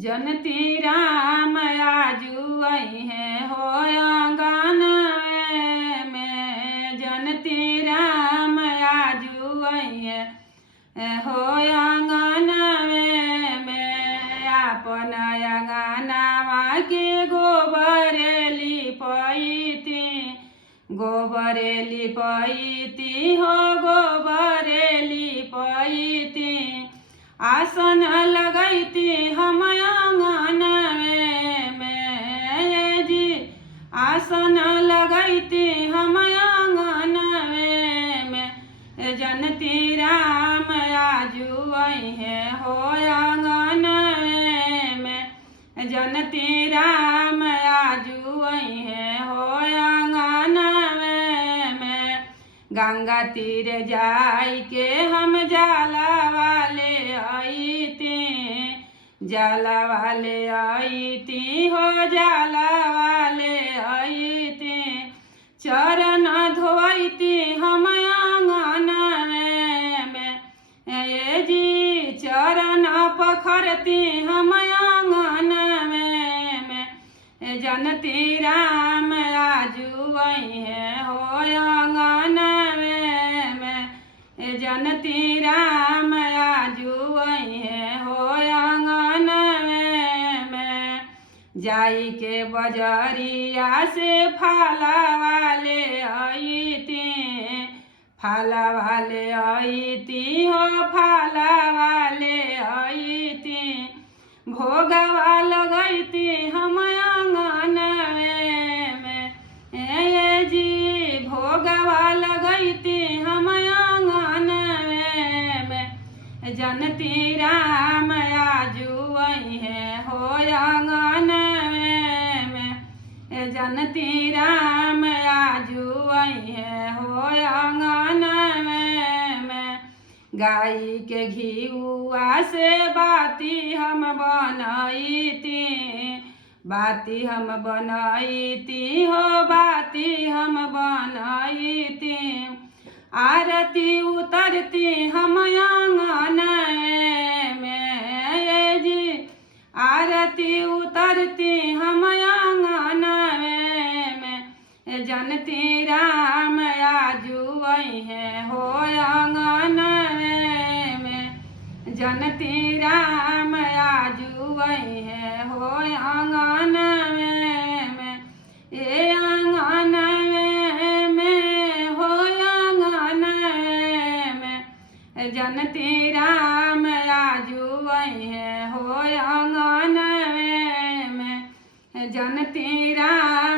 जनती राम आजू है हो आंगन में, जनती राम आजू है हो आंगन में। अपन अंगनावा के गोबरेली पैती, गोबरेली पैती हो गोबरेली पैती। आसन लगैती हम आंगन में जी, आसन लगैती हम आंगन में। जनती राम आजू है हो आंगन में, जनती राम आजू है हो आंगन में। गंगा तीर जाई के हम जाला वाले आईती, जाला वाले आईती हो जाला वाले आईती। चरण धोईती हम आंगन में ये जी, चरण पखरती हम आंगन में। जनती राम आजू है हो आंगन में, जनती राम आजू है हो आंगन में। जाई के बजरिया से फाला वाले आईती, फाला वाले आईती हो फाला वाले आईती। भोगवा लगैती हम आंगन में ये जी, भोगवा लगैती हम आंगन में। जनती राम आजू है हो आंगन में, जनती राम आजू है हो आंगन में। गाई के घिउआ से बाती हम बनाईती, बाती हम बनाईती हो बाती हम बनाईती। आरती उतरती हम आंगन में ये जी, आरती उतरती हम आंगन में। जनती राम आजू है हो आंगन में, जनती राम आजू है हो आंगन में। ये आंगन में हो आंगन में, जनती राम आजू है हो आंगन में, जनती राम